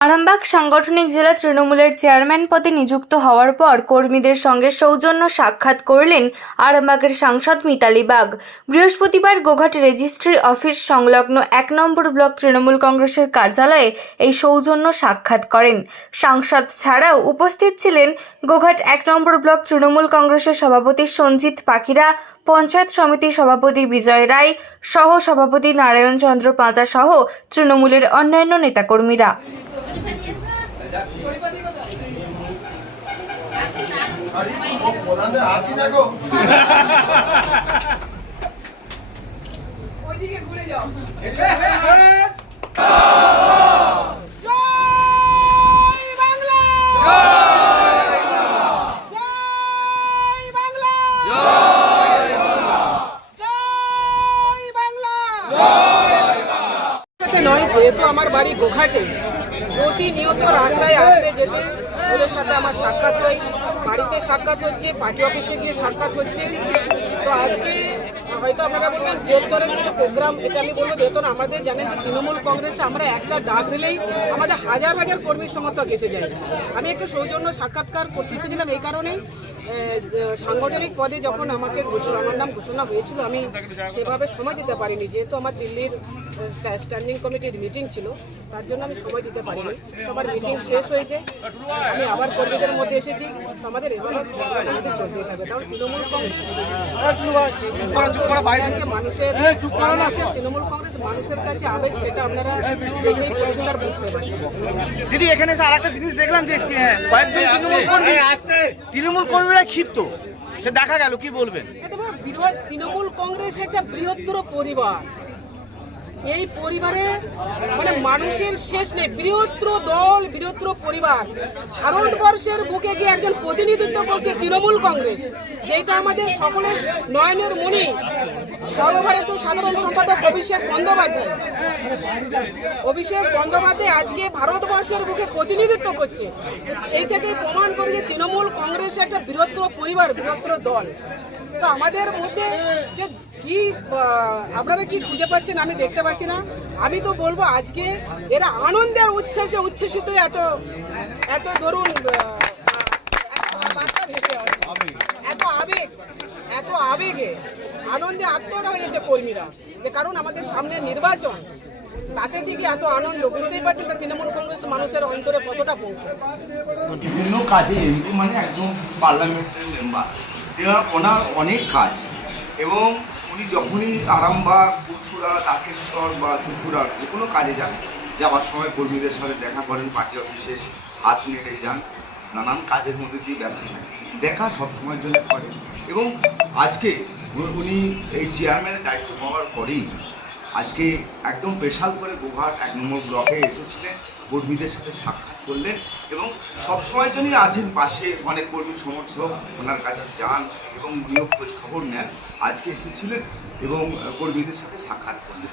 আরামবাগ সাংগঠনিক জেলা তৃণমূলের চেয়ারম্যান পদে নিযুক্ত হওয়ার পর কর্মীদের সঙ্গে সৌজন্য সাক্ষাৎ করলেন আরামবাগের সাংসদ মিতালি বাগ। বৃহস্পতিবার গোঘাট রেজিস্ট্রি অফিস সংলগ্ন এক নম্বর ব্লক তৃণমূল কংগ্রেসের কার্যালয়ে এই সৌজন্য সাক্ষাৎ করেন। সাংসদ ছাড়াও উপস্থিত ছিলেন গোঘাট এক নম্বর ব্লক তৃণমূল কংগ্রেসের সভাপতি সঞ্জিত পাখিরা, পঞ্চায়েত সমিতির সভাপতি বিজয় রায় সহ সভাপতি নারায়ণ চন্দ্র পাঁচা সহ তৃণমূলের অন্যান্য নেতাকর্মীরা। প্রধানদের হাসি দেখো বাংলা জয় নয় যেহেতু আমার বাড়ি গোঘাটে প্রতিনিয়ত রাস্তায় আসতে যেতে ওদের সাথে আমার সাক্ষাৎ হয়, বাড়িতে সাক্ষাৎ হচ্ছে, পার্টি অফিসে গিয়ে সাক্ষাৎ হচ্ছে। আজকে হয়তো আপনারা বলবেন বৃহত্তরের কোনো প্রোগ্রাম এটা আমি বলব বেতন আমাদের জানেন যে তৃণমূল কংগ্রেসে আমরা একটা ডাক দিলেই আমাদের হাজার হাজার কর্মী সমর্থক এসে যায়। আমি একটু সৌজন্য সাক্ষাৎকার করতে এসেছিলাম এই কারণেই সাংগঠনিক পদে যখন আমাকে ঘোষণা আমার নাম ঘোষণা হয়েছিল, আমি সেভাবে সময় দিতে পারিনি, যেহেতু আমার দিল্লির স্ট্যান্ডিং কমিটির মিটিং ছিল, তার জন্য আমি সময় দিতে পারিনি। আমার মিটিং শেষ হয়েছে, আমি আবার কর্মীদের মধ্যে এসেছি আমাদের এভাবে চলতেই থাকবে। কারণ তৃণমূল কংগ্রেস মানুষের আছে মানুষের কারণ আছে তৃণমূল কংগ্রেস মানুষের কাছে আবেগ সেটা আপনারা পরিষ্কার বুঝতে দিদি এখানে এসে আরেকটা জিনিস দেখলাম যে কয়েকজন তৃণমূল কর্মী তৃণমূল কর্মীরা ক্ষিপ্ত। সে দেখা গেল কি বলবেন? তৃণমূল কংগ্রেস একটা বৃহত্তর পরিবার। এই পরিবারে মানে মানুষের শেষ নেই। বৃহত্তর দল বৃহত্তর পরিবার। ভারতবর্ষের বুকে গিয়ে একজন প্রতিনিধিত্ব করছে তৃণমূল কংগ্রেস, যেটা আমাদের সকলের নয়নের মণি। সর্বভারতীয় সাধারণ সম্পাদক অভিষেক বন্দ্যোপাধ্যায়। অভিষেক বন্দ্যোপাধ্যায় আজকে ভারতবর্ষের বুকে প্রতিনিধিত্ব করছে। এই থেকে প্রমাণ করে যে তৃণমূল কংগ্রেস একটা বৃহত্তর পরিবার বৃহত্তর দল। তো আমাদের মধ্যে সে কি আপনারা কি খুঁজে পাচ্ছেন? আমি দেখতে পাচ্ছি না। আমি তো বলব আজকে এরা আনন্দের উচ্ছ্বাসে উচ্ছ্বসিত এত এত ধরুন এত আবেগ, এত আবেগে আনন্দে আত্মহরা হয়েছে কর্মীরা। যে কারণ আমাদের সামনে নির্বাচন, তাতে থেকে এত আনন্দ, বুঝতেই পারছেন তো তৃণমূল কংগ্রেস মানুষের অন্তরে কতটা পৌঁছেছে বিভিন্ন কাজে মানে একজন পার্লামেন্টারি মেম্বার ওনার অনেক কাজ এবং উনি যখনই আরামবাগ পুরসুরা তারকেশ্বর বা চুচুড়ার যে কোনো কাজে যান, যাওয়ার সময় কর্মীদের সাথে দেখা করেন, পার্টি অফিসে হাত নেড়ে যান, নানান কাজের মধ্যে দিয়ে ব্যস্ত দেখা সবসময়ের জন্য করেন। এবং আজকে উনি এই চেয়ারম্যানের দায়িত্ব পাওয়ার পরেই আজকে একদম স্পেশাল করে গোহার এক নম্বর ব্লকে এসেছিলেন, কর্মীদের সাথে সাক্ষাৎ করলেন এবং সবসময়ের জন্যই আছেন পাশে অনেক কর্মী সমর্থক, ওনার কাছে যান এবং নিয়োগ খোঁজ খবর নেন। আজকে এসেছিলেন এবং কর্মীদের সাথে সাক্ষাৎ করলেন।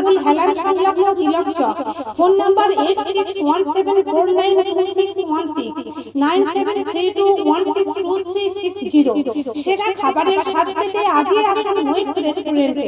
থানাকুল হেলান সংলগ্ন Tilak Chak. Phone number eight six one seven four nine one three সেরা খাবারের স্বাদ পেতে আজই আসুন রেস্টুরেন্টে